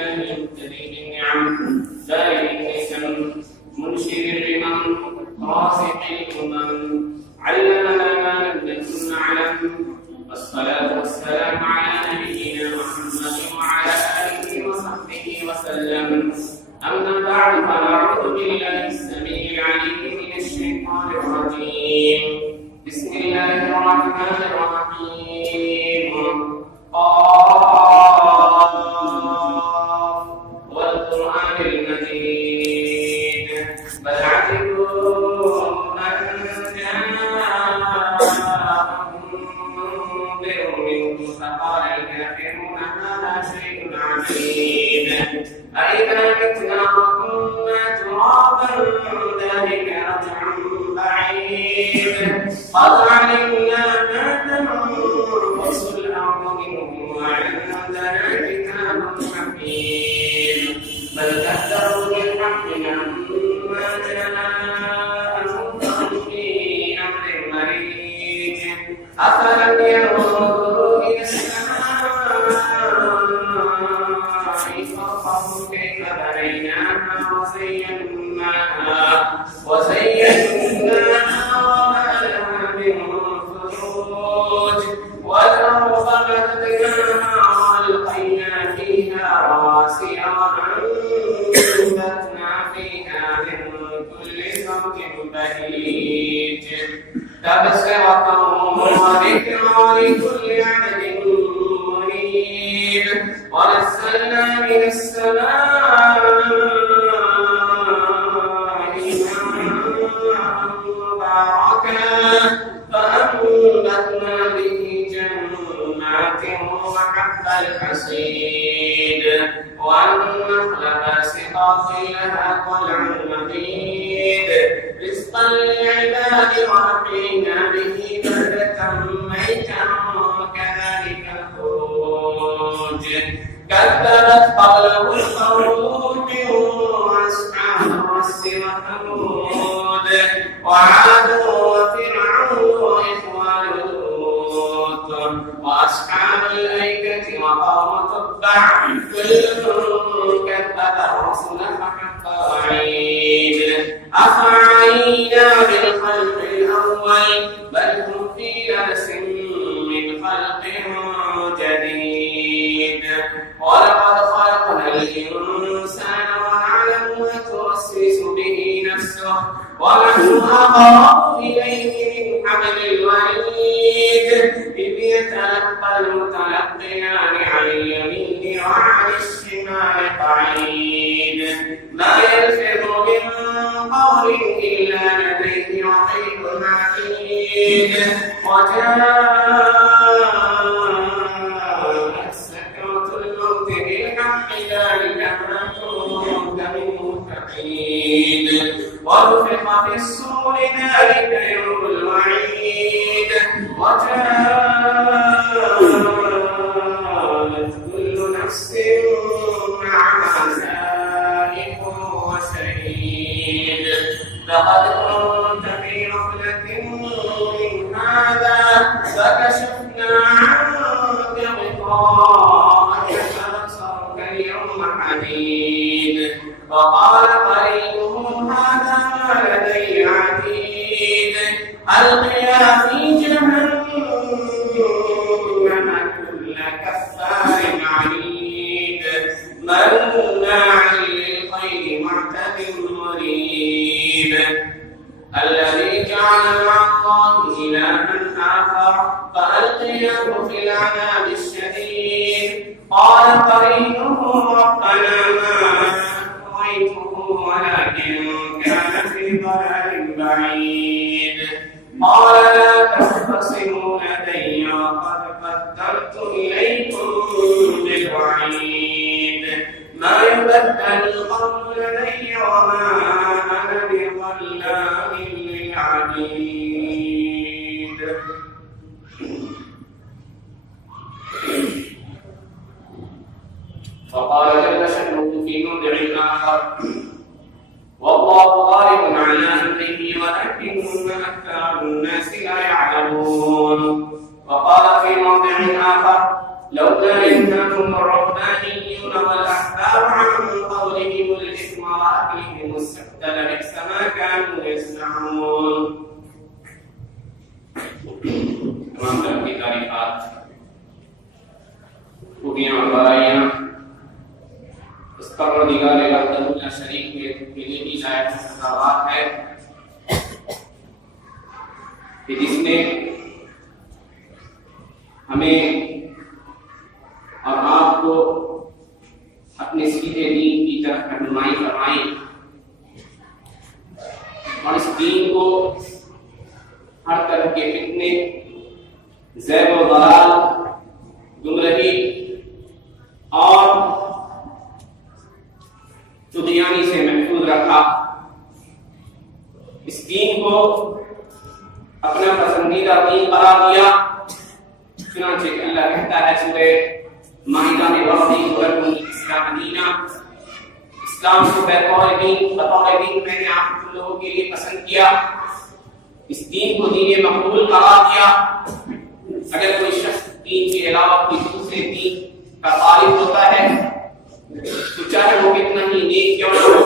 الله المبتدئ بالنعم بارئ النسم منشر الرمم راسخ الأمم علمنا ما لم نكن نعلم والصلاة والسلام على نبينا محمد وعلى آله وصحبه وسلم أما بعد فأعوذ بالله السميع العليم من الشيطان الرجيم بسم الله الرحمن الرحيم قاف والقرآن المجيد بل عجبوا أن جاءهم منذر منهم فقال الكافرون هذا شيء عجيب أإذا متنا وكنا ترابا ذلك رجع بعيد قد علمنا ما تنقص الأرض منهم وعندنا كتاب حكيم بل كذبوا بالحق لما جاءهم في أمر مريج أفلم ينظروا إلى السماء فوقهم كيف بنيناها وزيناها وما لها من فروج والأرض مددناها وألقينا فيها رواسي وأنبتنا فيها من كل زوج بهيج تبصرة وذكرى لكل عبد منيب ونزلنا من السماء فأنبتنا به جنات وحب الحصيد والنخل باسقات لها طلع نضيد رزقا للعباد وأحيينا به بلدة ميتا كذلك الخروج كذبت قبلهم قوم وأصحاب الرس وثمود وعاد وفرعون وإخوان لوط وأصحاب الأيكة وقوم تبع كل كذب الرسل فحق وعيد أفعينا بالخلق الأول بل هم في لبس من خلق جديد ولقد خلقنا الإنسان ونعلم ما توسوس به نفسه ونحن أقرب إليه من حبل الوريد إذ يتلقى المتلقيان عن اليمين وعن الشمال قعيد ما يلفظ من قول إلا لديه رقيب عتيد وجاءت سكرة الموت بالحق ذلك ما كنت منه تحيد ونفخ في الصور ذلك يوم الوعيد وجاءت كل نفس معها سائق وشهيد لقد كنت في غفلة من هذا فكشفنا عنك غطاءك فبصرك اليوم حديد وقال قرينه هذا ما لدي عتيد ألقيا في جهنم كل كفار عنيد مناع للخير معتد مريب الذي جعل مع الله إلها آخر فألقياه في العذاب الشديد قال قرينه ربنا ما أغويته ولكن كان في ضلال بعيد قال لا تختصموا لدي وقد قدمت إليكم بالوعيد ما يبدل القول لدي وما أنا بظلام للعبيد فقال جل شأنه في موضع آخر والله غالب على أمره ولكن أكثر الناس لا يعلمون وقال في موضع آخر لولا ينهاكم الربانيون والأحبار قولهم الإثم وأكلهم السحت لبئس ما كانوا يصنعون. تمام طرح کی تعریفات خوبیاں اور برائیاں اس پروردگار وحدہ لا شریک کے لیے ہی لائق سزاوار ہے کہ جس نے ہمیں اور آپ کو اپنے سیدھے دین کی طرف رہنمائی فرمائی اور اس دین کو ہر طرح کے فتنے، زیغ و ضلال، گمراہی اور طغیانی سے محفوظ رکھا. اس دین کو اپنا پسندیدہ دین قرار دیا. چنانچہ کہ اللہ کہتا ہے سورہ مائدہ میں وَرَضِيتُ لَكُمُ الْإِسْلَامَ دِينًا، اسلام کو بطور دین میں نے آپ تم لوگوں کے لیے پسند کیا، اس دین کو دین مقبول قرار دیا. اگر کوئی شخص دین کے علاوہ کوئی دوسرے دین کا طالب ہوتا ہے تو چاہے وہ کتنا ہی نیک کیوں نہ ہو،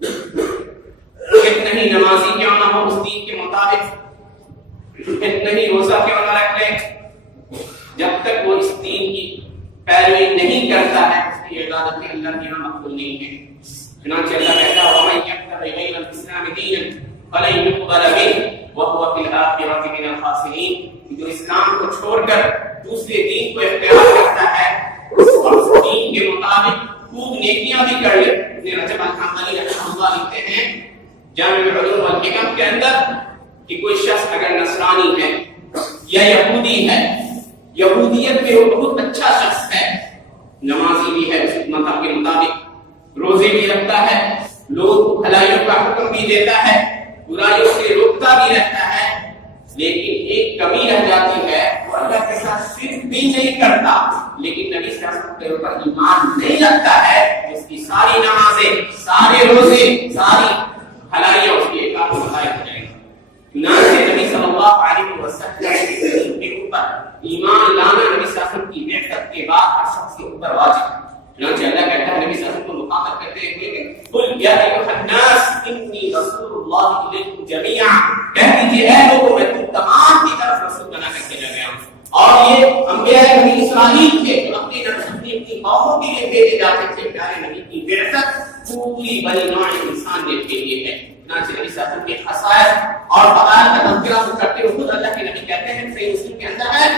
کتنا ہی نمازی کیوں نہ ہو، اس دین کے مطابق کتنا ہی روزہ کیوں نہ رکھ لے، جب تک وہ اس دین کی پیروی نہیں کرتا ہے اس کی عبادت اللہ کے یہاں مقبول نہیں ہے. چنانچہ اللہ کہتا ہے وَمَن يَبْتَغِ غَيْرَ الْإِسْلَامِ دِينًا فَلَن يُقْبَلَ مِنْهُ وَهُوَ فِي الْآخِرَةِ مِنَ الْخَاسِرِينَ. جو اسلام کو چھوڑ کر دوسرے دین کو اختیار کرتا ہے اور اس دین کے مطابق خوب نیکیاں بھی کر لے. ابن رجب الحنبلی رحمہ اللہ لکھتے ہیں جامع العلوم والحکم کے اندر کہ کوئی شخص اگر نصرانی ہے یا یہودی ہے، یہودیت میں وہ بہت اچھا شخص ہے، نمازی بھی ہے، اس مذہب کے مطابق روزے بھی رکھتا ہے، لوگوں کو بھلائیوں کا حکم بھی دیتا ہے، برائیوں سے روکتا بھی رہتا ہے، لیکن ایک کمی رہ جاتی ہے، وہ اللہ کے ساتھ شرک بھی نہیں کرتا لیکن نبی صلی اللہ علیہ وسلم کے اوپر ایمان نہیں رکھتا ہے. اس کی ساری نمازیں، سارے روزے، ساری بھلائیاں اس کے ایک آپ کو بتائی ہو جائیں گی. چنانچہ نبی صلی اللہ علیہ وسلم کے اوپر ایمان لانا نبی صلی اللہ علیہ وسلم کی بعثت کے بعد ہر شخص کے اوپر واجب ہے. چنانچہ اللہ کہتا ہے نبی صلی اللہ علیہ وسلم کو مخاطب کرتے ہوئے قل یا ایھا الناس انی رسول اللہ الیکم جمیعا، کہہ دیجئے اے لوگوں میں تم تمام کی طرف رسول بنا کر بھیجا گیا ہوں. اور یہ انبیاء بنی اسرائیل تھے جو اپنی قوموں کے لیے بھیجے جاتے تھے. پیارے نبی کی بعثت پوری بنی نوع انسانیت کے لیے ہے. چنانچہ نبی صلی اللہ علیہ وسلم کے خصائص اور فضائل کا تذکرہ کرتے ہوئے خود اللہ کے نبی کہتے ہیں صحیح مسلم کے اندر ہے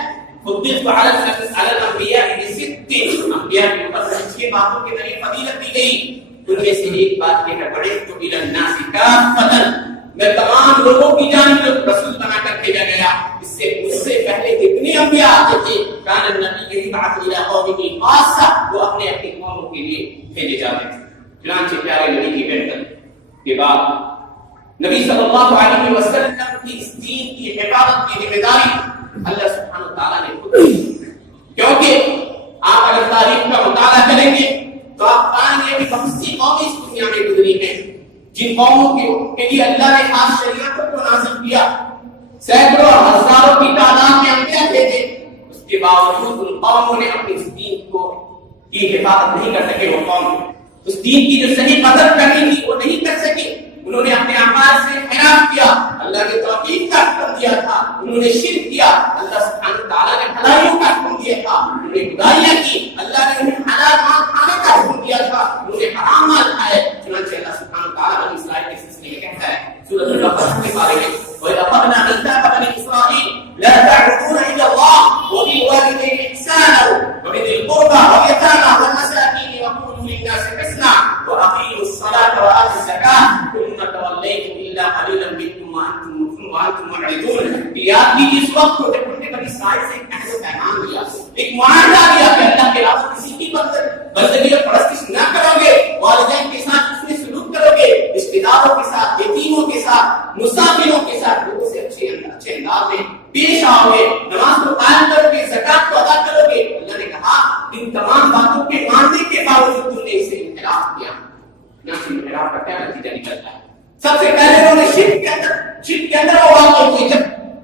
فضلت علی الانبیاء بست، انبیاء کے اوپر 6 باتوں کے ذریعے فضیلت دی گئی. ان میں سے ایک بات یہ ہے بعثت الی الناس کافۃ، میں تمام لوگوں کی جانب رسول بنا کر بھیجا گیا. اس سے پہلے کتنے انبیاء آتے تھے، کان النبی یبعث الی قومہ خاصہ، وہ اپنے اپنی قوموں کے لیے بھیجے جاتے تھے. چنانچہ پیارے نبی کی بعثت کے بعد نبی صلی اللہ علیہ وسلم کی اس دین کی حفاظت کی ذمہ داری اللہ سبحانہ وتعالیٰ نے خود دی. کیونکہ آپ اگر تاریخ کا مطالعہ کریں گے تو آپ پائیں گے کہ بہت سی قومیں اس دنیا میں گزری ہیں جن قوموں کے لیے اللہ نے خاص شریعتوں کو نازل کیا، سینکڑوں اور ہزاروں کی تعداد میں انبیاء بھیجے، اس کے باوجود ان قوموں نے اپنی اس دین کی حفاظت نہیں کر سکے. وہ قوم اس دین کی جو صحیح قدر کرنی تھی وہ نہیں کر سکی. انہوں نے اپنے اعمال سے انحراف کیا، اللہ نے توحید کا حکم دیا تھا، انہوں نے شرک کیا، اللہ سبحانہ وتعالیٰ نے بھلائیوں کا حکم دیا تھا، انہوں نے برائیاں کی، اللہ نے انہیں حلال مال کھانے کا حکم دیا تھا، انہوں نے حرام مال کھائے. چنانچہ اللہ سبحانہ وتعالیٰ بنی اسرائیل کے سلسلے میں کہتا ہے سورۃ البقرہ کے بارے میں وَإِذْ أَخَذْنَا مِيثَاقَ بَنِي إِسْرَائِيلَ لَا تَعْبُدُونَ إِلَّا اللَّهَ وَبِالْوَالِدَيْنِ إِحْسَانًا وَبِذِي الْقُرْبَى وَالْيَتَامَى وَالْمَسَاكِينِ وَقُولُوا لِلنَّاسِ حُسْنًا وَأَقِيمُوا الصَّلَاةَ وَآتُوا الزَّكَاةَ ثُمَّ تَوَلَّيْتُمْ إِلَّا قَلِيلًا مِنكُمْ وَأَنْتُمْ مُعْرِضُونَ. یاد کیجیے اس وقت کو جب انہوں نے بنی اسرائیل سے ایک عہد و پیمان لیا، ایک معاہدہ لیا کہ اللہ کے علاوہ کسی کی بندگی اور پرستش نہ کرو گے، والدین کے ساتھ حسن سلوک کرو گے، رشتہ داروں کے ساتھ، یتیموں کے ساتھ، مسافروں کے ساتھ لوگوں سے اچھے انداز میں پیش آؤ گے، نماز کو قائم کرو گے، زکات کو ادا کرو گے. اللہ نے کہا ان تمام باتوں کے ماننے کے باوجود تم نے اسے انحراف کیا. انحراف کا کیا نتیجہ نکلتا ہے؟ سب سے پہلے انہوں نے شرک کے اندر وہ واقع ہوئی. جب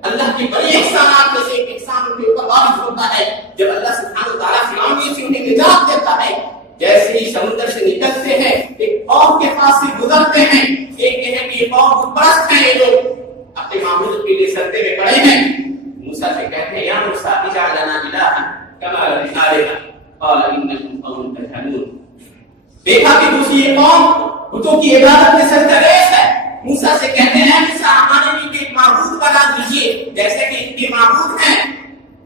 اللہ کے بڑے احسانات میں سے ایک احسان ان کے اوپر واقع ہوتا ہے، جب اللہ سبحانہ وتعالیٰ فرعون سے انہیں نجات دیتا ہے، كما الآلهة قال إنكم قوم تجهلون. دیکھا کہ دوسری یہ قوم بتوں کی عبادت میں سرگرم ہے. موسیٰ سے کہتے ہیں کہ ہمارے لیے ایک معبود بنا دیجیے جیسے کہ ان کے معبود ہیں.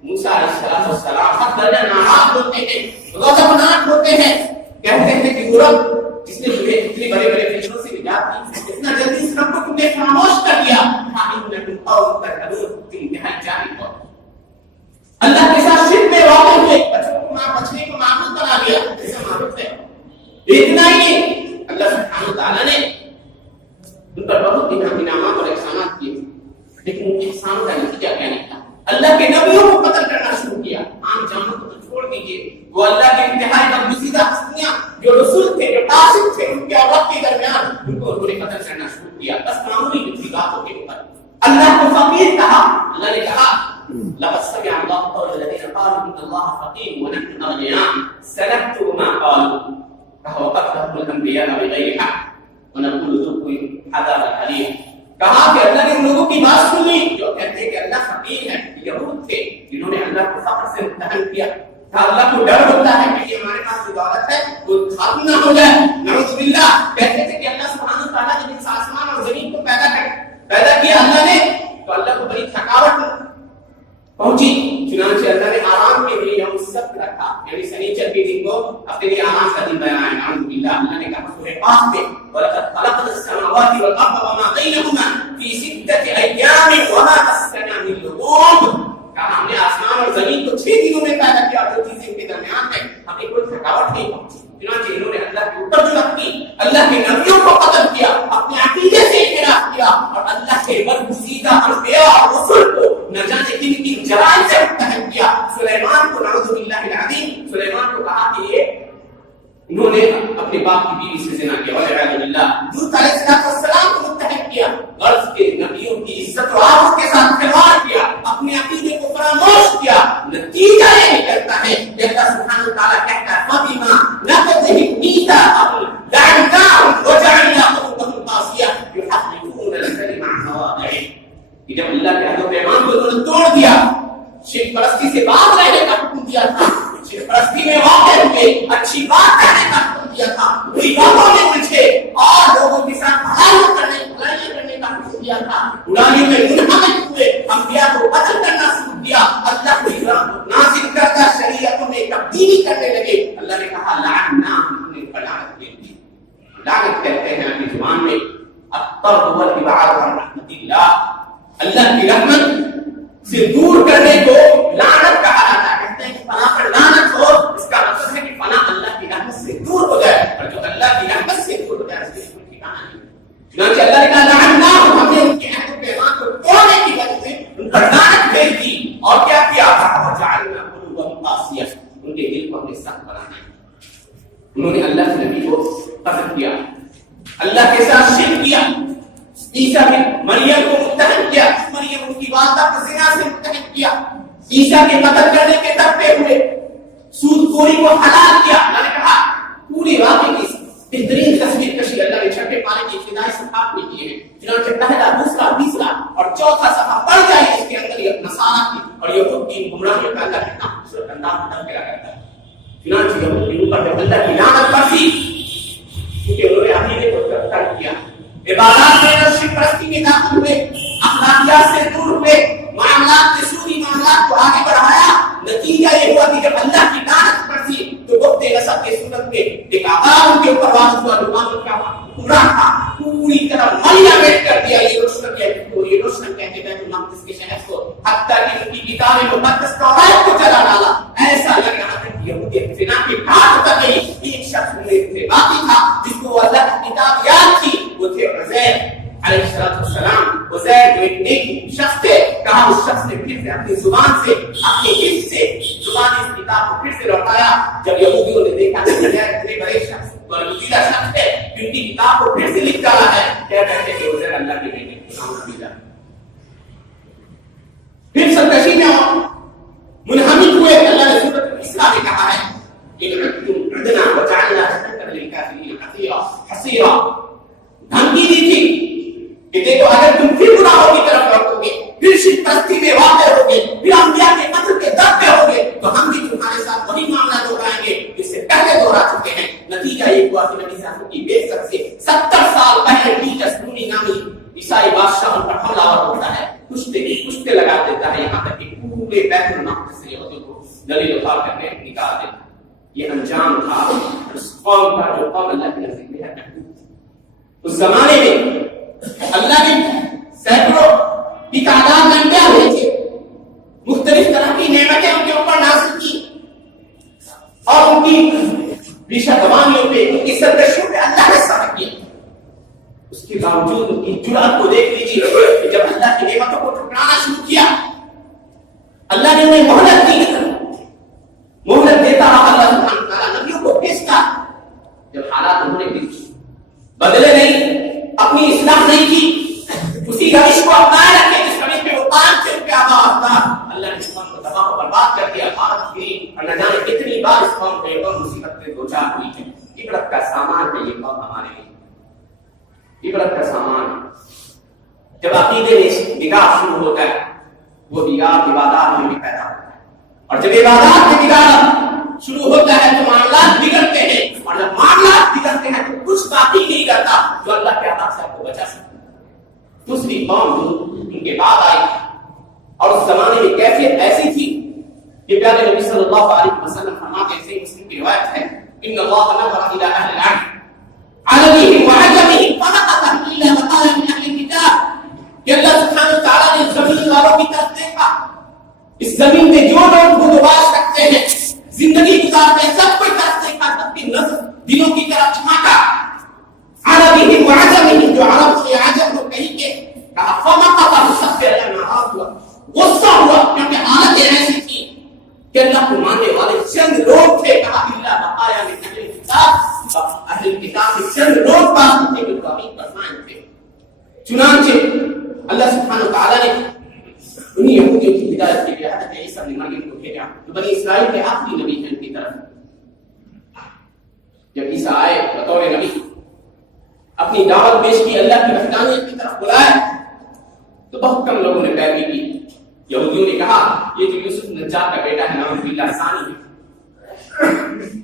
موسیٰ علیہ السلام حق درجہ ناراض ہوتے ہیں, غضبناک ہوتے ہیں, کہتے ہیں کہ رب جس نے تمہیں اتنے بڑے بڑے فیصلوں سے نجات دی, اتنا جلدی اس رب کو تم نے خاموش کر دیا. تم انتہائی جاہل ہو. اللہ کے ساتھ شرک میں واقع ہوئے, بچنے کو معبود بنا دیا جیسے معبود ہے. اتنا ہی نہیں, اللہ سبحانہ وتعالیٰ نے ان پر بہت انعامات اور احسانات کیے, لیکن ان احسانوں کا نتیجہ کیا نکلا؟ اللہ کے نبیوں کو قتل کرنا شروع کیا. عام جانوں کو تو چھوڑ دیجیے, وہ اللہ کے انتہائی بدگزیدہ ہستیاں جو رسول تھے, جو قاصد تھے, ان کے اور رب کے درمیان ان کو انہوں نے قتل کرنا شروع کیا بس معمولی کسی باتوں کے اوپر. اللہ کو فقیر کہا. اللہ نے کہا لقد سمع الله قول الذين قالوا ان الله فقير ونحن اغنياء سنكتب ما قالوا وقتلهم الانبياء بغير حق ونقول ذوقوا عذاب الحريق. کہا کہ اللہ نے ان لوگوں کی بات سنی جو کہتے ہیں کہ اللہ فقیر ہے. یہود تھے جنہوں نے اللہ کو فقر سے متهم کیا. اللہ کو ڈر ہوتا ہے کہ ہمارے پاس جو دولت ہے وہ ختم نہ ہو جائے. نعوذ باللہ. کہتے تھے کہ اللہ سبحانہ وتعالیٰ نے جس آسمان اور زمین کو پیدا کیا اللہ نے, تو اللہ کو بڑی تھکاوٹ پہنچی. چنانچہ اللہ نے آرام کے لیے یوم السبت رکھا, یعنی سنیچر کے دن کو اپنے لیے آرام کا دن بنایا. نعوذ باللہ. اللہ نے کہا سورہ قاف میں وَلَقَدْ خَلَقْنَا السَّمَاوَاتِ وَالْأَرْضَ وَمَا بَيْنَهُمَا فِي سِتَّةِ أَيَّامٍ وَمَا مَسَّنَا مِن لُغُوبٍ. کہا ہم نے آسمان اور زمین کو 6 دنوں میں پیدا کیا, جو چیزیں ان کے درمیان ہیں ہمیں کوئی تھکاوٹ نہیں پہنچی. چنانچہ انہوں نے اللہ کے اوپر جرأت کی, اللہ کے نبیوں کو قتل کیا, اپنے عقیدے سے انحراف کیا اور اللہ کے برگزیدہ انبیاء اور رسل کو نہ جانے کن کن جرائم سے متهم کیا. سلیمان کو نعوذ باللہ العظیم, سلیمان کو کہا کہ یہ انہوں نے اپنے باپ کی بیوی سے زنا کیا. والعیاذ باللہ. لوط علیہ السلام کو متهم کیا, غرض کے نبیوں کی عزت و آبرو کے ساتھ کھلواڑ کیا, اپنے عقیدے کو فراموش کیا. نتیجہ یہ نکلتا ہے کہ اللہ سبحانہ وتعالیٰ کہتا ہے فَبِمَا نَقْضِهِمْ مِيثَاقَهُمْ لَعَنَّاهُمْ وَجَعَلْنَا قُلُوبَهُمْ قَاسِيَةً يُحَرِّفُونَ الْكَلِمَ عَن مَّوَاضِعِهِ. کہ جب اللہ کے عہد و پیمان کو انہوں نے توڑ دیا, شرک پرستی سے باز رہنے کا حکم دیا تھا, شرک پرستی میں واقع ہوئے, اچھی بات کہنے کا حکم دیا تھا, بری باتوں میں الجھے اور لوگوں کے ساتھ بھلائیاں کرنے کا حکم دیا تھا, برائیوں میں منہمک ہوئے, انبیاء کو قتل کرنا شروع کیا, اللہ کی نازل کردہ شریعتوں میں تبدیلی کرنے لگے. اللہ نے کہا لعناہم, انہیں لعنت کی. لعنت کہتے ہیں اپنی زبان میں الطرد والابعاد عن رحمت اللہ, اللہ کی رحمت سے دور کرنے کو لعنت کہا جاتا ہے. کہتے ہیں کہ فلاں پر لعنت ہو, اس کا مطلب ہے کہ فلاں اللہ کی رحمت سے دور ہو جائے, اور جو اللہ کی رحمت سے دور ہو جائے اس کے کوئی ٹھکانا نہیں. چنانچہ اللہ نے کہا لعناہم, ہم نے ان کے عہد و پیمان کو توڑنے کی وجہ سے ان پر لعنت بھیج دی. اور کیا کیا؟ وجعلنا قلوبهم قاسیۃ, ان کے دل کو ہم نے سخت بنایا. انہوں نے اللہ کے نبی کو قتل کیا, اللہ کے ساتھ شرک کیا, عیسیٰ بن مریم کو متهم کیا, مریم ان کی والدہ کو زنا سے متهم کیا, عیسیٰ کے قتل کرنے کے ترتے ہوئے, سود خوری کو حلال کیا. اللہ نے کہا پورے واقعے کی بہترین تصویر کشی اللہ نے چھٹے پارے کی ابتدائی صفحات میں کیے ہیں. چنانچہ پہلا, دوسرا, تیسرا اور چوتھا صفحہ پڑھ جائے جس کے اندر یہ نصارہ کی اور یہود کی گمراہیوں کا اللہ کتنا خوبصورت انداز میں تذکرہ کرتا ہے. چنانچہ یہود کے اوپر جب اللہ کی لعنت برسی کیونکہ انہوں نے عقیدے کو ترک کیا, عبادات میں شرک پرستی میں داخل ہوئے, اخلاقیات سے دور ہوئے, معاملات میں سودی معاملات کو آگے بڑھایا. نتیجہ یہ ہوا کہ جب اللہ کی لعنت برسی تو وقت نسب کے صورت میں ایک عذاب ان کے اوپر واقع ہوا جو قانون کا پورا تھا, پوری طرح ملیا میٹ کر دیا. یہ روشن کہتے ہیں المقدس کے شہر کو, حتیٰ کہ ان کی کتاب مقدس توراۃ کو جلا ڈالا. ایسا لگ رہا تھا کہ یہودیت زنا کی ٹھاٹ اتر گئی. ایک شخص سے باقی تھا جس کو اللہ کی کتاب یاد تھی, وہ تھے عزیر علیہ السلام. عزیر جو ایک نیک شخص تھے, کہا اس شخص نے پھر سے اپنی زبان سے, اپنے حفظ سے زبانی اس کتاب کو پھر سے لوٹایا. جب یہودیوں نے دیکھا کہ اتنے بڑے شخص برگزیدہ شخص ہے جن کی کتاب کو پھر سے لکھ ڈالا ہے, کیا کہتے کہ عزیر اللہ کے بیٹے پھر سرکشی میں منہمک ہوئے. اللہ نے سورۃ الاسراء میں کہا ہے ان عدتم عدنا وجعلنا جهنم للكافرين حصيرا. دھمکی دی تھی کہ دیکھو اگر تم پھر گناہوں کی طرف لوٹو گے, پھر شرک پرستی میں واقع ہوگے, پھر انبیاء کے قتل کے در پہ ہوگے, تو ہم بھی تمہارے کی بعثت سے 70 سال پہلے ٹیچرس رونی نامی عیسائی بادشاہ ان پر حملہ ہوتا ہے، کشتے لگا دیتا ہے، یہاں تک کہ پورے بیت المقدس سے یہودیوں کو دلیل اٹھا کر کے نکال دیتا ہے۔ یہ انجام تھا اس قوم کا جو قوم اللہ کے نزدیک میں ہے۔ اس زمانے میں اللہ نے سینکڑوں کی تعداد میں انبیاء بھیجے، مختلف طرح کی نعمتیں ان کے اوپر نازل کی، اور ان کی پیشہ دوانیوں پہ، ان کی سرکشیوں پہ اللہ نے صبر کیا۔ اس کے باوجود ان کی جرأت کو دیکھ لیجیے کہ جب اللہ کی نعمتوں کو ٹھکرانا شروع کیا، اللہ نے انہیں مہلت دی، مہلت دیتا رہا اللہ سبحانہ وتعالیٰ، نبیوں کو بھیجتا، جب حالات انہوں نے بدلے نہیں، اپنی اصلاح نہیں کی، اسی روش کو اپنائے رکھے جس روش پہ وہ قائم تھے، ان پہ اللہ نے اس قوم کو تباہ و برباد کر دیا، غارت کی، اور نہ جانے کتنی بار اس قوم کو ایک اور مصیبت میں دوچار ہوئی ہے۔ عبرت کا سامان ہے یہ قوم ہمارے لیے، عبرت کا سامان۔ جب عقیدے میں نگاہ شروع ہوتا ہے، وہ نگاہ عبادات میں بھی پیدا ہوتا ہے، اور جب عبادات میں نگاہ شروع ہوتا ہے تو معاملات بگڑتے ہیں، اور جب معاملات بگڑتے ہیں تو کچھ باقی نہیں رہتا جو اللہ کے عذاب سے آپ کو بچا سکتا۔ دوسری قوم ان کے بعد آئی، اور اس زمانے میں کیفیت ایسی تھی کہ پیارے نبی صلی اللہ علیہ وسلم فرماتے ہیں، مسلم کی روایت ہے، ان اللہ نظر الى اهل الارض عربهم وعجمهم فلقتهم الا وقال من اهل الكتاب، کہ اللہ سبحانہ وتعالیٰ نے زمین والوں کی طرف دیکھا، اس زمین میں جو لوگ بدواش رکھتے ہیں، زندگی گزارتے ہیں، سب کو طرف دیکھا، سب کی نظر دلوں کی طرف جھانکا، عربهم وعجمهم، جو عرب سے عجم کو کہیں کے کہا، فلقتهم، سب پہ اللہ ناراض ہوا، غصہ ہوا، کیونکہ حالتیں ایسی تھی کہ اللہ کو ماننے والے چند لوگ تھے، کہا اللہ بقایا من اہل کتاب، اہل کتاب کے چند لوگ باقی تھے جو توحید پر قائم تھے۔ چنانچہ اللہ سبحانہ وتعالیٰ نے انہی یہودیوں کی ہدایت کے لیے حضرت عیسیٰ بن مریم کو بھیجا، جو بنی اسرائیل کے آخری نبی ہیں ان کی طرف۔ جب عیسیٰ آئے بطور نبی، اپنی دعوت پیش کی، اللہ کی وحدانیت کی طرف بلائے، تو بہت کم لوگوں نے پیروی کی۔ یہودیوں نے کہا یہ تو یوسف نجار کا بیٹا ہے، نعوذ باللہ ثانی ہے۔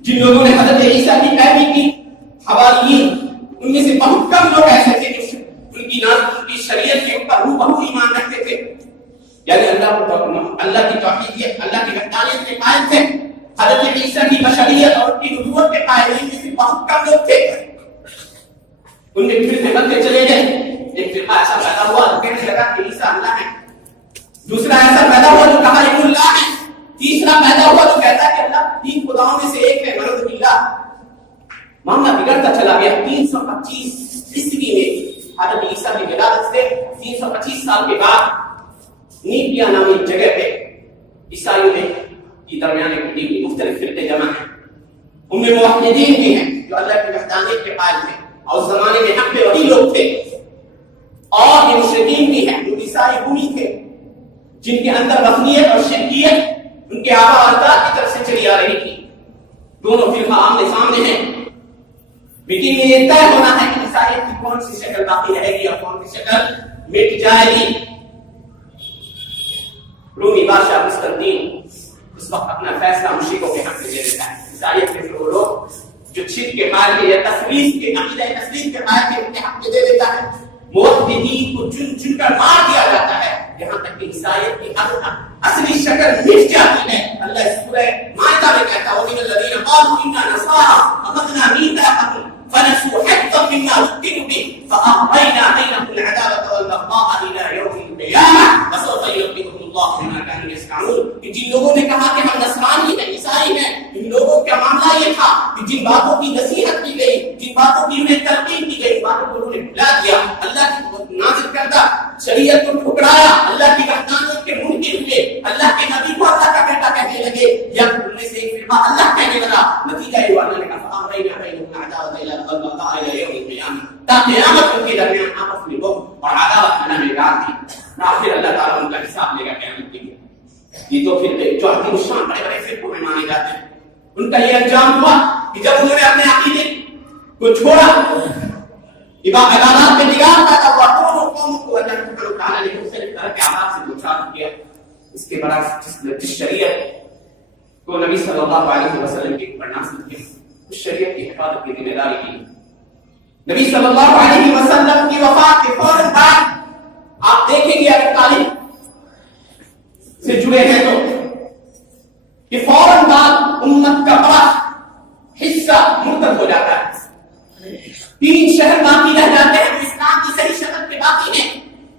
جن لوگوں نے حضرت عیسیٰ کی پیروی کی، حواریین، ان میں سے بہت کم لوگ ایسے تھے جو ان کی شریعت کے اوپر ہو بہو ایمان رکھتے تھے، یعنی اللہ کی توحید، اللہ کی وحدانیت کے قائل تھے۔ حضرت عیسیٰ کی بشریت اور کی نبوت کے قائلین میں سے بہت کم لوگ تھے۔ ان میں پھر بنتے چلے گئے، ایک فرقہ ایسا پیدا ہوا جو کہنے لگا کہ عیسیٰ اللہ ہے، دوسرا ایسا پیدا ہوا جو کہا ابن اللہ ہے، تیسرا پیدا ہوا جو کہتا ہے کہ اللہ تین خداؤں میں سے ایک ہے، نعوذ باللہ۔ معاملہ بگڑتا چلا گیا۔ 325 عیسوی میں حضرت عیسیٰ کی ولادت سے 325 سال کے بعد نیپیا نامی جگہ پہ عیسائیوں نے کی درمیان ایک مختلف فرقے جمع ہیں، ان میں موحدین بھی ہیں جو اللہ کی وحدانیت کے قائل تھے، اور اس زمانے میں حق پہ وہی لوگ تھے، اور یہ مشرکین بھی ہیں جو عیسائی قومی تھے، جن کے اندر وثنیت اور شرکیت ان کے آبا اجداد کی طرف سے چلی آ رہی تھی۔ دونوں فرقہ آمنے سامنے ہیں، میٹنگ میں یہ طے ہونا ہے کہ عیسائیت کی کون سی شکل باقی رہے گی اور کون سی شکل مٹ جائے گی۔ رومی بادشاہ قسطنطین اس وقت اپنا فیصلہ مشرکوں کے حق میں دے دیتا ہے۔ عیسائیت کے وہ لوگ جو چھپ کے قائل کے یا تثلیث کے عقیدہ تثلیث کے قائل کے ان کے حق میں دے دیتا ہے۔ موحدین کو چن چن کر مار دیا جاتا ہے، یہاں تک کہ عیسائیت کی اصلی شکل مٹ جاتی ہے۔ اللہ سورہ مائدہ میں کہتا ہے وَمِنَ الَّذِينَ قَالُوا إِنَّا نَصَارَىٰ أَخَذْنَا مِيثَاقَهُمْ فَنَسُوا حَظًّا مِّمَّا ذُكِّرُوا بِهِ فَأَغْرَيْنَا بَيْنَهُمُ الْعَدَاوَةَ وَالْبَغْضَاءَ إِلَىٰ يَوْمِ الْقِيَامَةِ وَسَوْفَ يُنَبِّئُهُمُ اللَّهُ بِمَا كَانُوا يَصْنَعُونَ۔ کہ جن لوگوں نے کہا کہ ہم نصرانی ہیں، عیسائی ہیں، ان لوگوں کا معاملہ یہ تھا کہ جن باتوں کی نصیحت کی گئی، جن باتوں کی انہیں تلقین کی گئی، باتوں کو انہوں نے بھلا دیا، اللہ کی نازل کردہ شریعت کو ٹھکرایا، اللہ کی وحدانیت کے منکر ہوئے، اللہ کے نبی کو اللہ کا بیٹا کہنے لگے، یا ان میں سے ایک فرقہ اللہ کہنے لگا۔ نتیجہ یہ ہوا اللہ نے کہا فَأَغْرَيْنَا بَيْنَهُمُ الْعَدَاوَةَ إِلَىٰ يَوْمِ الْقِيَامَةِ، تا قیامت ان کے درمیان آپس میں بغض اور عداوت بنا بیکار تھی، آخر اللہ تعالیٰ ان کا حساب لے گا قیامت کے دن۔ یہ تو پھر جو عظیم الشان بڑے بڑے فرقوں میں مانے جاتے ہیں، ان کا یہ انجام ہوا کہ جب انہوں نے اپنے عقیدے کو چھوڑا، عبادات میں نگاہ پیدا ہوا، دونوں قوموں کو اللہ سبحانہ وتعالیٰ نے مختلف طرح کے آداب سے دوچار کیا۔ اس کے برعکس جس شریعت کو نبی صلی اللہ علیہ وسلم کے اوپر نازل کیا، اس شریعت کی حفاظت کی ذمہ داری کی نبی صلی اللہ علیہ وسلم کی وفات کے فوراً بعد آپ دیکھیں گے ابو طالب سے جڑے ہیں تو کہ فوراً بعد امت کا بڑا حصہ مرتد ہو جاتا ہے. 3 شہر باقی رہ جاتے ہیں جو اسلام کی صحیح شکل پہ باقی ہیں.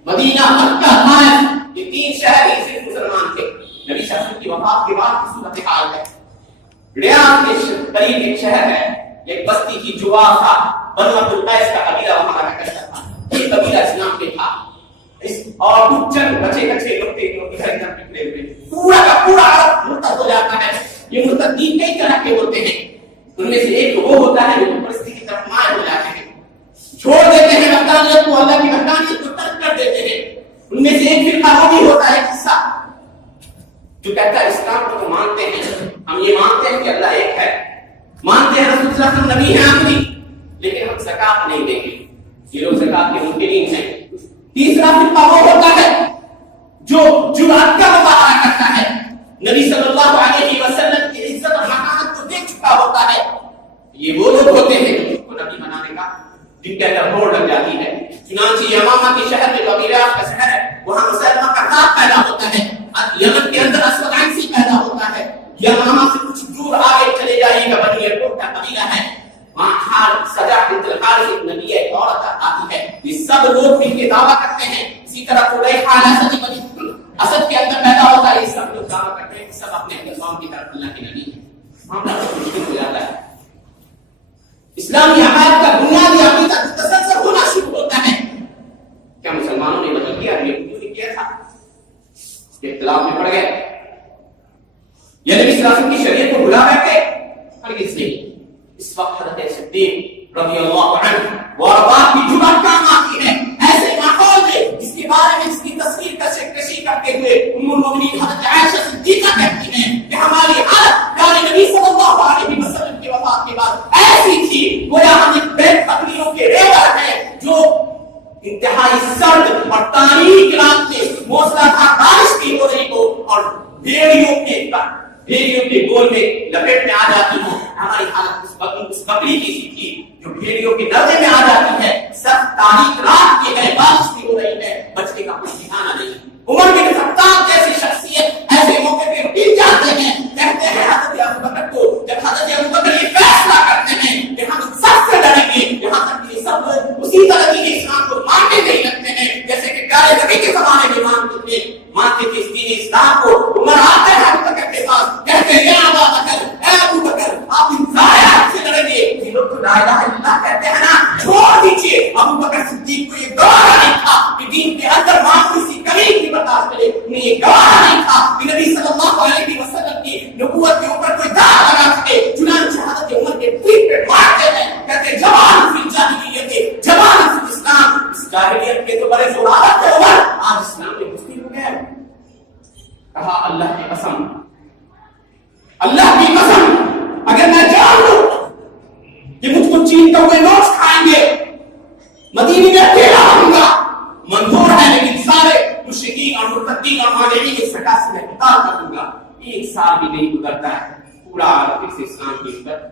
مدینہ، مکہ، طائف، یہ 3 شہر ہی صرف مسلمان تھے. نبی صلی اللہ علیہ وسلم کی وفات کے بعد کی صورتحال ہے. ریاض کے قریب ایک شہر ہے، ایک بستی کی جوافہ، بنو عبد القیس کا قبیلہ وہاں رہا کرتا تھا. یہ قبیلہ اسلام پہ تھا اور کچھ چند بچے کچے لوگ تھے جو ادھر ادھر نکلے ہوئے. پورا کا پورا عرب مرتد ہو جاتا ہے. یہ مرتدین کئی طرح کے ہوتے ہیں. ان میں سے ایک وہ ہوتا ہے جو پرستی کی طرف مائل ہو جاتے ہیں، چھوڑ دیتے ہیں وحدانیت کو، اللہ کی وحدانیت کو ترک کر دیتے ہیں. ان میں سے ایک فرقہ وہ بھی ہوتا ہے حصہ جو کہتا ہے اسلام کو تو مانتے ہیں، ہم یہ مانتے ہیں کہ اللہ ایک ہے، مانتے ہیں رسول صلی اللہ علیہ وسلم نبی ہیں آخری، لیکن ہم زکات نہیں دیں گے. یہ لوگ زکات کے منکرین ہیں. تیسرا فرقہ وہ ہوتا ہے جو جرأت کا مظاہرہ کرتا ہے، نبی صلی اللہ علیہ وسلم کی عزت اور مکانت کو دیکھ چکا ہوتا ہے. یہ وہ لوگ ہوتے ہیں جن کو نبی بنانے کا جن کے اندر ہوڑ لگ جاتی ہے. چنانچہ یمامہ کے شہر میں قبیلہ کا شہر ہے، وہاں مسلمہ کا کاف پیدا ہوتا ہے. یمن کے اندر اسود عنسی پیدا ہوتا ہے. یمامہ سے کچھ دور آگے چلے جائیے گا، بنی ایرپورٹ کا قبیلہ ہے، وہاں حال سجا بنت الحارث ایک نبی ہے، عورت آتی ہے. یہ سب لوگ مل کے دعویٰ کرتے ہیں. اسی طرح قریحہ اسد بنی اسد کے اندر پیدا ہوتا ہے. یہ سب لوگ دعویٰ کرتے ہیں کہ سب اپنے قوم کی طرف اللہ کے نبی ہیں. معاملہ بہت مشکل ہو جاتا ہے. اسلامی عقائد کا بنیادی عقیدہ تسلسل ہونا شروع ہوتا ہے. کیا مسلمانوں نے بدل کیا؟ یہودیوں نے کیا تھا؟ اختلاف میں پڑ گئے. یہ نبی صلی اللہ علیہ وسلم کی شریعت کو بھلا بیٹھے؟ ہرگز نہیں. اس وقت حضرت صدیق رضی اللہ عنہ وارضاہ کی جرأت کام آتی ہے ایسے ماحول میں جس کے بارے میں اس کی تصویر کشی کرتے ہوئے ام المؤمنین حضرت عائشہ صدیقہ کہتی ہیں کہ ہماری حالت پیارے نبی صلی اللہ علیہ وسلم کی وفات کے بعد ایسی تھی گویا ہم ایک بیت بکریوں کے ریور ہیں جو انتہائی سرد اور تاریک رات میں موسلادھار بارش کی ہو رہی ہو اور بھیڑیوں کے گول میں لپیٹ میں آ جاتی ہوں. ہماری حالت اس بکری کی سی تھی جو بھیڑیوں کے نردے میں آ جاتی ہے. سخت تاریک رات کی ہے، بارش بھی ہو رہی ہے، بچنے کا کچھ ٹھکانا نہیں. عمر بن خطاب جیسی شخصیت ایسے موقع پہ گر جاتے ہیں. کہتے ہیں حضرت ابوبکر کو، جب حضرت ابوبکر یہ فیصلہ کرتے ہیں کہ ہم سب سے لڑیں گے، یہاں تک کہ سب لوگ اسی طرح دین اسلام کو ماننے نہیں لگتے ہیں جیسے کہ پیارے نبی کے زمانے میں مانتے تھے اس دین اسلام کو. عمر آتے ہیں ابوبکر کے پاس، کہتے ہیں یا ابوبکر، اے ابوبکر آپ ان ضائعات سے لڑیں گے. یہ لوگ تو لا الہ الا اللہ کہتے ہیں نا، چھوڑ دیجیے. ابوبکر صدیق کو یہ گوارا نہیں تھا کہ دین کے اندر معمولی سی کمی کی برداشت کرے. انہیں یہ گوارا نہیں تھا کہ نبی صلی اللہ علیہ وسلم کی نبوت کے اوپر کوئی داغ لگا سکے. چنانچہ حضرت عمر کے پیٹ پہ مارتے ہیں، کہتے ہیں جوان فی الجاہلیت، جوان فی الاسلام. اس جاہلیت کے تو بڑے زورآور تھے عمر، آج اسلام میں مسلم ہو گئے. کہا اللہ کی قسم، اللہ کی قسم اگر میں جان لوں کہ مجھ کو چینتے ہوئے نوٹس کھائیں گے، مدینے میں اکیلا رہوں گا، منظور ہے، لیکن سارے مشرکین اور مرتدین اور مانعین کی سٹا سے میں قتال کر دوں گا. 1 سال بھی نہیں گزرتا ہے، پورا عرب سے اسلام کے اوپر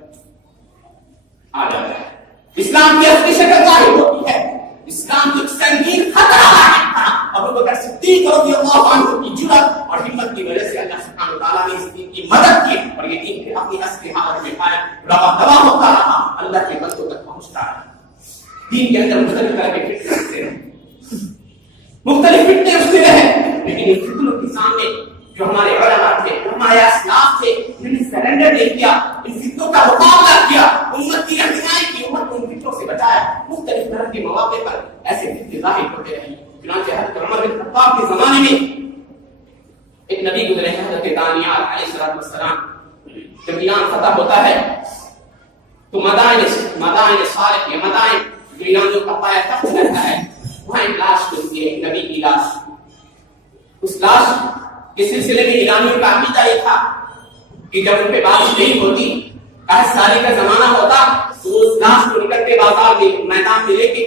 آ جاتا ہے. اسلام کی اصلی شکل ظاہر ہوتی ہے. اسلام کو سنگین خطرہ لاحق تھا. ابوبکر صدیق رضی اللہ عنہ کی جرأت اور ہمت کی وجہ سے اللہ سبحانہ وتعالیٰ نے اس دین کی مدد کی اور یہ دین کے اپنی اصلی حالت میں قائم رواں ہوتا رہا، اللہ کے بندوں تک پہنچتا رہا. دین کے اندر مختلف طرح کے فتنے رکھتے رہے، مختلف فتنے اٹھتے رہے، لیکن ان فتنوں کے سامنے جو ہمارے علماء تھے، ہمارے اسلاف تھے، جنہوں نے سرنڈر نہیں کیا، ان فتنوں کا مقابلہ کیا، امت کی رہنمائی کی، امت کو ان فتنوں سے بچایا. مختلف طرح کے مواقع پر ایسے فتنے ظاہر ہوتے رہے. چنانچہ حضرت عمر بن خطاب کے زمانے میں ایک نبی گزرے ہیں، حضرت دانیال علیہ السلام. جب ایران فتح ہوتا ہے تو مدائن صالح یا مدائن جو ایرانیوں کا پایا تخت رہتا ہے، وہاں ایک لاش ملتی ہے، ایک نبی کی لاش. اس لاش کے سلسلے میں ایرانیوں کا عقیدہ یہ تھا کہ جب ان پہ بارش نہیں ہوتی، قحط سالی کا زمانہ ہوتا، تو اس لاش کو نکل کے بازار میں میدان میں لے کے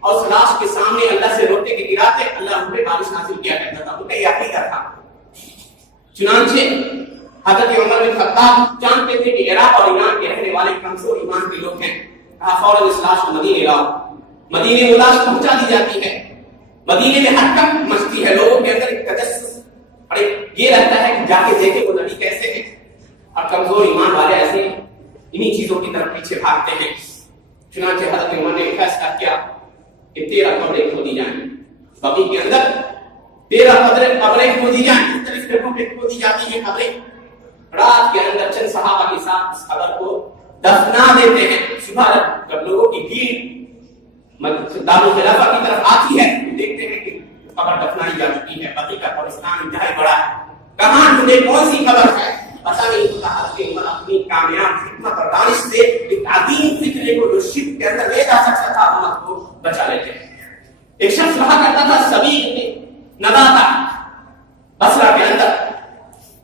اور اس لاش کے سامنے اللہ سے روتے کے گراتے، اللہ ان پہ بارش حاصل کیا کرتا تھا. ان کا یہ عقیدہ تھا. چنانچہ حضرت عمر بن خطاب جانتے تھے کہ عراق اور ایران کے رہنے والے کمزور ایمان کے لوگ ہیں. کہا فوراً اس لاش کو مدینے لاؤ. مدینے میں لاش پہنچا دی جاتی ہے. مدینے میں ہر کم مچتی ہے, لوگوں کے اندر ایک تجسس اور یہ رہتا ہے کہ جا کے دیکھے وہ نبی کیسے ہے. اور کمزور ایمان والے ایسے انہی چیزوں کی طرف پیچھے بھاگتے ہیں. چنانچہ حضرت عمر نے فیصلہ کیا کہ 13 قبریں کھودی جائیں. بقیع کے اندر 13 قبریں کھودی جائیں. مختلف جگہوں پہ کھودی جاتی ہیں قبریں. رات کے اندر چند صحابہ کے ساتھ اس قبر کو دفنا دیتے ہیں. صبح جب لوگوں کی بھیڑ دارالخلافہ کی طرف آتی ہے تو دیکھتے ہیں کہ قبر دفنائی جا چکی ہے. بقیع کا قبرستان انتہائی بڑا ہے. کہاں ڈھونڈے کون سی قبر ہے پتہ نہیں ہوتا. حضرت عمر اپنی کامیاب حکمت اور دانش سے ایک عظیم فتنے کو جو شرک کے اندر لے جا سکتا تھا امت کو بچا لیتے ہیں. ایک شخص کہا کرتا تھا سبیل نباتا بصرہ کے اندر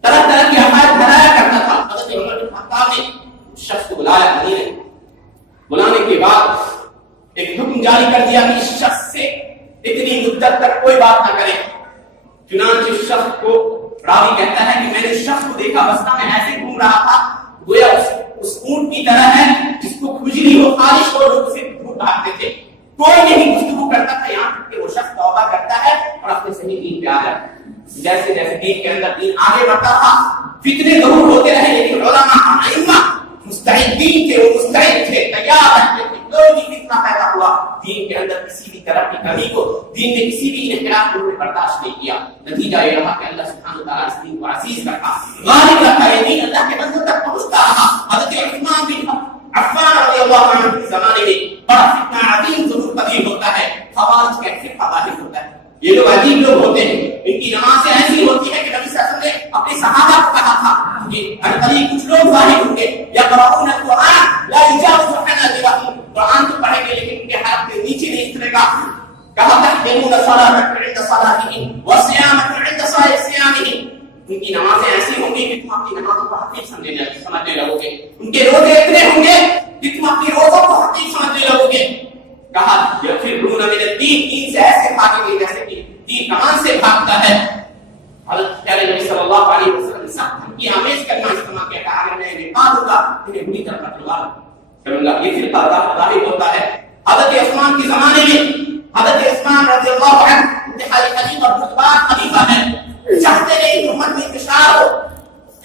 طرح طرح کی عقائد بنایا کرتا تھا. حضرت عمر بن خطاب نے اس شخص کو بلایا. مدینے بلانے کے بعد ایک حکم جاری کر دیا کہ اس شخص سے اتنی مدت تک کوئی بات نہ کرے. چنانچہ اس شخص کو راوی کہتا ہے کہ میں نے اس شخص کو دیکھا بستا میں ایسے گھوم رہا تھا گویا اس اونٹ کی طرح ہے جس کو کھجلی ہو خارش ہو لوگ اسے دور بھاگتے تھے. کوئی نہیں گفتگو کرتا تھا یہاں تک کہ وہ شخص توبہ کرتا ہے اور اپنے صحیح دین پہ آ جاتا ہے. جیسے جیسے دین کے اندر دین آگے بڑھتا تھا فتنے ضرور ہوتے رہے لیکن علماء ائمہ مستعدین تھے. وہ مستعد تھے, تیار رہتے تھے. کوئی بھی فتنہ پیدا ہوا دین کے اندر کسی بھی طرح کی کمی کو, دین میں کسی بھی انحراف کو برداشت نہیں کیا. نتیجہ یہ رہا کہ اللہ سبحانہ وتعالی اس دین کو عزیز رکھا, غالب رکھا. یہ دین اللہ کے بندوں تک پہنچتا رہا. حضرت عثمان بن عفان رضی اللہ عنہ کے زمانے میں بڑا فتنہ عظیم ضرور قدیم ہوتا ہے. خوارج کا ایک ظاہر ہوتا ہے. یہ لوگ عجیب لوگ ہوتے ہیں. ان کی نمازیں ایسی ہوتی ہے کہ نبی صلی اللہ علیہ وسلم نے اپنے صحابہ کو کہا تھا کہ ہر قریب کچھ لوگ ظاہر ہوں گے یقرؤون القرآن لا یجاوز حناجرهم, قرآن تو پڑھیں گے لیکن ان کے حلق کے نیچے نہیں اترے گا. کہا تحقرون صلاتکم عند صلاتهم وصيامکم عند صيامهم. ان کی نمازیں ایسی ہوں گی کہ تم اپنی نمازوں کو حقیق سمجھنے لگو گے. ان کے روزے اتنے ہوں گے کہ تم اپنی روزوں کو حقیق سمجھنے لگو گے. کہا یفرون من الدین, دین سے ایسے بھاگیں گے جیسے کہ دین کمان سے بھاگتا ہے. حضرت پیارے نبی صلی اللہ علیہ وسلم نے سب کی آمیز کرنا استعمال کیا. کہا اگر میں نکال دوں گا انہیں بری طرح قتل کروں گا. یہ فرقہ ظاہر ہوتا ہے. حضرت عثمان کے زمانے میں حضرت عثمان رضی اللہ عنہ انتہائی خلیفہ اور بزرگ خلیفہ ہے. چاہتے ہیں کہ امت میں انتشار ہو.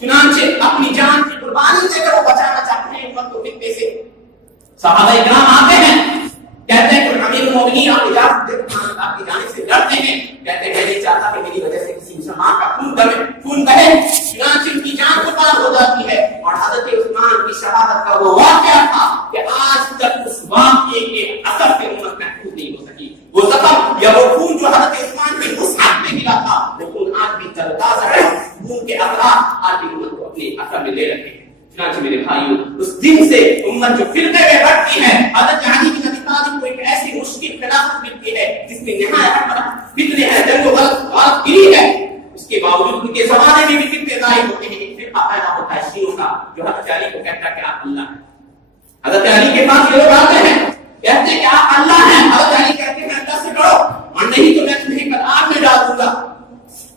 چنانچہ اپنی جان کی قربانی دے کر وہ بچانا چاہتے ہیں امت کو فتنے سے. صحابہ کرام آتے ہیں کہتے ہیں کہ امیر المومنین آپ اجازت دے تو آپ کی جانب سے ڈرتے ہیں. کہتے ہیں میں نہیں چاہتا کہ میری وجہ سے کسی مسلمان کا خون بہے. چنانچہ ان کی جان قربان ہو جاتی ہے. اور حضرت عثمان کی شہادت کا وہ واقعہ تھا کہ آج تک اس واقعے کے اثر سے امت محفوظ نہیں ہو سکی. وہ زخم یا وہ خون جو حضرت عثمان کے مصحف میں ملا تھا وہ خون آج بھی تازہ ہے. خون کے اثرات آج بھی امت کو اپنے اثر میں لے رکھے ہیں. چنانچہ میرے بھائیوں اس دن سے امت جو فرقے میں بڑھتی ہے. حضرت علی بن ابی طالب کو ایک ایسی مشکل خلافت ملتی ہے جس میں نہایت فتنے ہیں, جنگ و غلط گری ہے. اس کے باوجود ان کے زمانے میں بھی فتنے ظاہر ہوتے ہیں. ایک فرقہ پیدا ہوتا ہے شیعوں کا جو حضرت علی کو کہتا ہے کہ آپ اللہ ہیں. حضرت علی کے پاس یہ لوگ آتے ہیں کہتے ہیں کہ آپ اللہ ہیں. حضرت علی کہتے ہیں اللہ سے ڈرو اور نہیں تو میں تمہیں کل آگ میں ڈال دوں گا.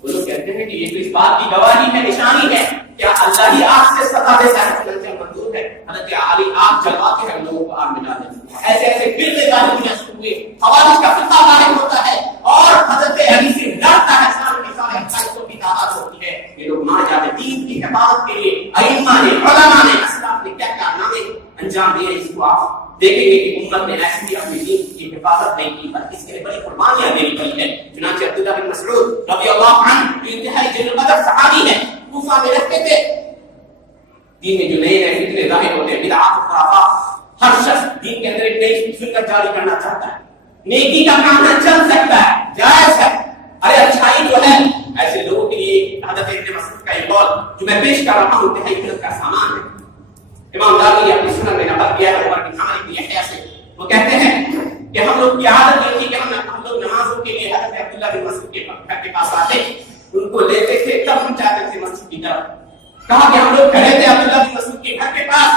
وہ لوگ کہتے ہیں کہ یہ تو اس بات کی گواہی ہے, نشانی ہے کیا اللہ ہی آگ سے سزا دیتا ہے. چنانچہ منظور ہے حضرت علی آگ جلواتے ہیں لوگوں کو آگ میں ڈال دیتے ہیں. ایسے ایسے فرقے ظاہر ہوئے. خوارج کا فرقہ ظاہر ہوتا ہے اور حضرت علی سے ڈرتا ہے. سارے 2800 کی تعداد ہوتی ہے. یہ لوگ مار جاتے. دین کی حفاظت کے لیے ائمہ نے, علماء نے, اسلاف نے کیا کارنامے انجام دیے. اس کو آپ دیکھیں گے کہ امت نے ایسی بھی اپنی دین کی حفاظت نہیں کی بلکہ اس کے لیے بڑی قربانیاں دینی پڑی ہیں. چنانچہ عبداللہ بن مسعود رضی اللہ عنہ جو انتہائی جلیل القدر صحابی ہیں, کوفہ میں رہتے تھے. دین میں جو نئے نئے فتنے ظاہر ہوتے ہیں, بدعات و خرافات, ہر شخص دین کے اندر ایک نئی سنت جاری کرنا چاہتا ہے. نیکی کا کام نہ چل سکتا ہے, جائز ہے. ارے اچھائی جو ہے ایسے لوگوں کے لیے حضرت ابن مسعود کا یہ قول جو میں پیش کر رہا ہوں انتہائی علم کا سامان ہے. امام دارمی اپنی سنن میں نقل کیا ہے عمر بن عامر بن یحییٰ سے. وہ کہتے ہیں کہ ہم لوگ کی عادت یہ تھی کہ ہم لوگ نمازوں کے لیے حضرت عبداللہ بن مسعود کے گھر کے پاس آتے, ان کو لیتے تھے, تب ہم جاتے تھے مسجد کی طرف. کہا کہ ہم لوگ کھڑے تھے عبداللہ بن مسعود کے گھر کے پاس,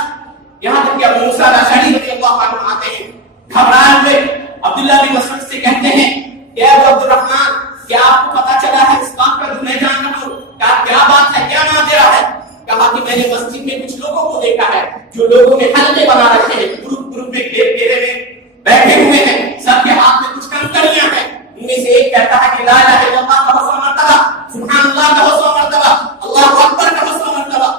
یہاں تک کہ ابو موسیٰ الاشعری رضی اللہ عنہ آتے ہیں. گھبرائے ہوئے عبداللہ بن مسعود سے کہتے ہیں کہ اے ابو عبد الرحمن, کیا آپ کو پتا چلا ہے اس بات کا جو میں جان رہا ہوں, کیا بات ہے, کیا ماجرا ہے؟ کہا کہ میں نے مسجد میں کچھ لوگوں کو دیکھا ہے جو لوگوں نے حلقے بنا رکھے ہیں, گروپ میں گھیر اندھیرے میں بیٹھے ہوئے ہیں، سب کے ہاتھ میں کچھ کنکریاں ہیں، ان میں سے ایک کہتا ہے کہ لا الہ الا اللہ کا 100 مرتبہ، سبحان اللہ کا 100 مرتبہ، اللہ اکبر کا 100 مرتبہ۔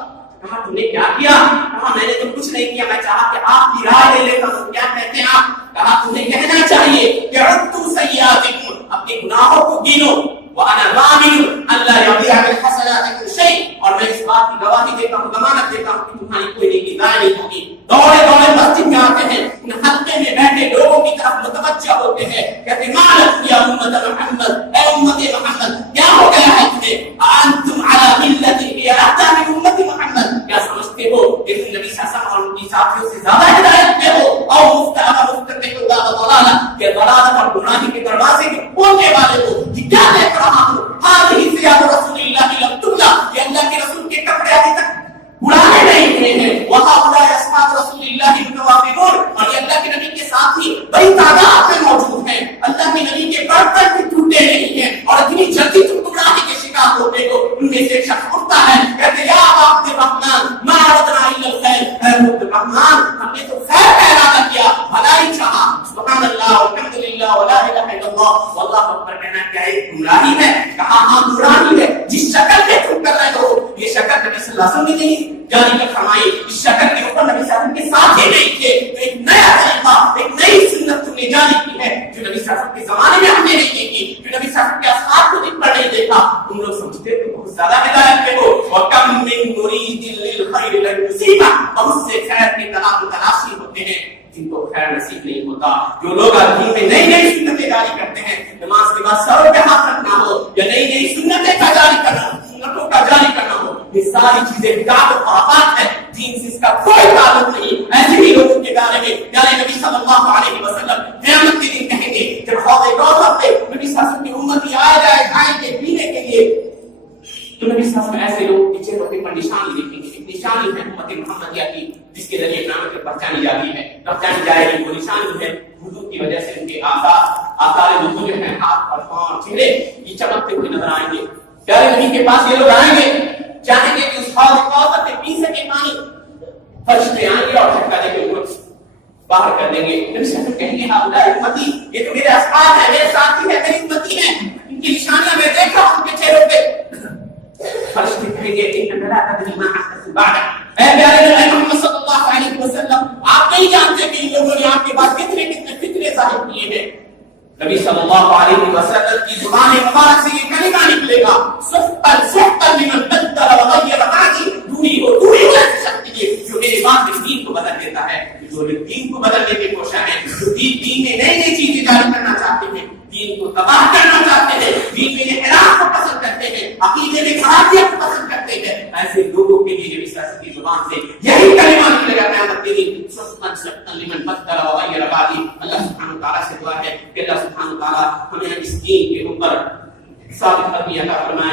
کہا تم نے کیا کیا؟ کہا میں نے تو کچھ نہیں کیا، میں چاہا کہ آپ کی رائے لے لیتا ہوں، کیا کہتے ہیں آپ؟ کہا تمہیں کہنا چاہیے کہ عدتم سیئاتکم، اپنے گناہوں کو گنو، وانا ضامن الا یضیع من حسناتکم شیء، اور میں اس بات کی گواہی دیتا ہوں، ضمانت دیتا ہوں کہ تمہاری کوئی نیکی ضائع نہیں ہوگی۔ دوڑے دوڑے مسجد میں آتے ہیں، ان حلقے میں بیٹھے لوگوں کی طرف متوجہ ہوتے ہیں، کہتے ہیں مالک یا امت محمد، اے امت محمد کیا ہو گیا ہے تمہیں؟ انتم علی ملت یا اہدی من امت محمد، کیا سمجھتے ہو کہ تم نبی صلی اللہ علیہ وسلم اور ان کی ساتھیوں سے زیادہ ہدایت پہ ہو؟ اور مفترق ضلالہ، کہ ضلالت اور گمراہی کے دروازے کے کھولنے والے ہو۔ یہ کیا دیکھ رہا ہوں؟ هذه ثياب رسول الله لم تبلى، یہ اللہ کے رسول کے کپڑے ابھی تک بڑھائے نہیں ہوئے ہیں۔ وهؤلاء اصحاب رسول الله متوافقون، اور یہ اللہ کے نبی کے ساتھی بڑی تعداد میں موجود ہیں، اللہ کے نبی کے برتن بھی ٹوٹے نہیں ہیں، اور اتنی جلدی تم گمراہی کے شکار ہوتے ہو۔ ان میں سے ایک شخص اٹھتا ہے، کہتے یا عبد الرحمن ما اردنا الا الخير، اے عبد الرحمن ہم نے تو خیر کا ارادہ کیا، بھلائی چاہا۔ سبحان اللہ والحمد للہ ولا الہ الا اللہ واللہ اکبر کہنا کیا ایک گمراہی ہے؟ کہا ہاں گمراہی ہے، جس شکل میں تم کر رہے ہو یہ شکل نبی صلی اللہ علیہ وسلم نے نہیں جاری کر فرمائی، اس شکل کے اوپر نبی صلی اللہ علیہ وسلم کے ساتھ ہی نہیں تھے، تو ایک نیا طریقہ، ایک نئی سنت تم نے جاری کی ہے جو نبی صلی اللہ علیہ وسلم کے زمانے میں ہم نے نہیں دیکھی، جو نبی صلی اللہ علیہ وسلم کے اصحاب کو دن پر نہیں دیکھا۔ تم لوگ سمجھتے ہو بہت زیادہ ہدایت پہ ہو، وَكَمْ مِن مُرِيدٍ لِلْخَيْرِ لَن يُصِيبَهُ، بہت سے خیر کے تلاشی ہوتے ہیں جن کو خیر نصیب نہیں ہوتا۔ جو لوگ دین میں نئی نئی سنتیں جاری کرتے ہیں، نماز کے بعد سروں پہ ہاتھ رکھنا ہو یا نئی نئی سنتیں کا جاری کرنا، سنتوں کا جاری کرنا ہو، یہ ساری چیزیں بدعت و خرافات ہیں، دین سے اس کا کوئی تعلق نہیں۔ ایسے ہی لوگوں کے بارے میں پیارے نبی صلی اللہ علیہ وسلم قیامت کے دن کہیں گے جب حوض کوثر پہ نبی صلی اللہ علیہ وسلم کی امتی آئیں گے پینے کے لیے، تو نبی صلی اللہ علیہ وسلم ایسے لوگ کے چہروں پر نشانی دیکھیں گے، ایک نشانی ہے امت محمدیہ کی جس کے ذریعے قیامت میں پہچانی جاتی ہے، پہچانی جائے گی۔ وہ نشانی ہے وضو کی وجہ سے ان کے آثار وضو جو ہیں، ہاتھ اور پاؤں اور چہرے یہ چمکتے ہوئے نظر آئیں گے۔ پیارے نبی کے پاس یہ لوگ آئیں گے، چاہیں گے کہ اس حوض کوثر سے پی سکے پانی، فرشتے آئیں گے اور جھٹکا دے کے ان کو باہر کر دیں گے۔ نبی صلی اللہ علیہ وسلم کہیں گے ہؤلاء امتی، یہ تو میرے اصحاب ہیں، میرے ساتھی ہیں، میری امتی ہیں، ان کی نشانیاں میں دیکھ رہا ہوں ان کے چہروں پہ۔ فرشتے کہیں گے انک لا تدری ما احدث بعدک، اے پیارے نبی محمد صلی اللہ علیہ وسلم آپ نہیں جانتے کہ ان لوگوں نے آپ کے بعد کتنے فتنے ظاہر کیے ہیں۔ نبی صلی اللہ علیہ وسلم کی زبان مبارک سے یہ کلمہ نکلے گا، سحقا سحقا لمن بدل وغیر بعدی، دوری ہو ایسی شخص کی جو میرے بعد میں دین کو بدل دیتا ہے، جو دین کو بدلنے کے کوشاں ہیں، جو دین میں نئی نئی چیزیں جاری کرنا چاہتے ہیں، دین کو تباہ کرنا چاہتے ہیں، دین میں انحراف کو پسند کرتے ہیں، عقیدے میں خرابیت کو پسند کرتے ہیں، ایسے لوگوں کے لیے نبی صلی اللہ علیہ وسلم کی زبان سے یہی کلمہ نکلے گا قیامت کے دن، سحقا سحقا لمن بدل وغیر بعدی۔ اللہ سبحانہ وتعالیٰ سے دعا ہے کہ اللہ سبحانہ وتعالیٰ ہمیں اس دین کے اوپر ثابت قدمی عطا فرمائے۔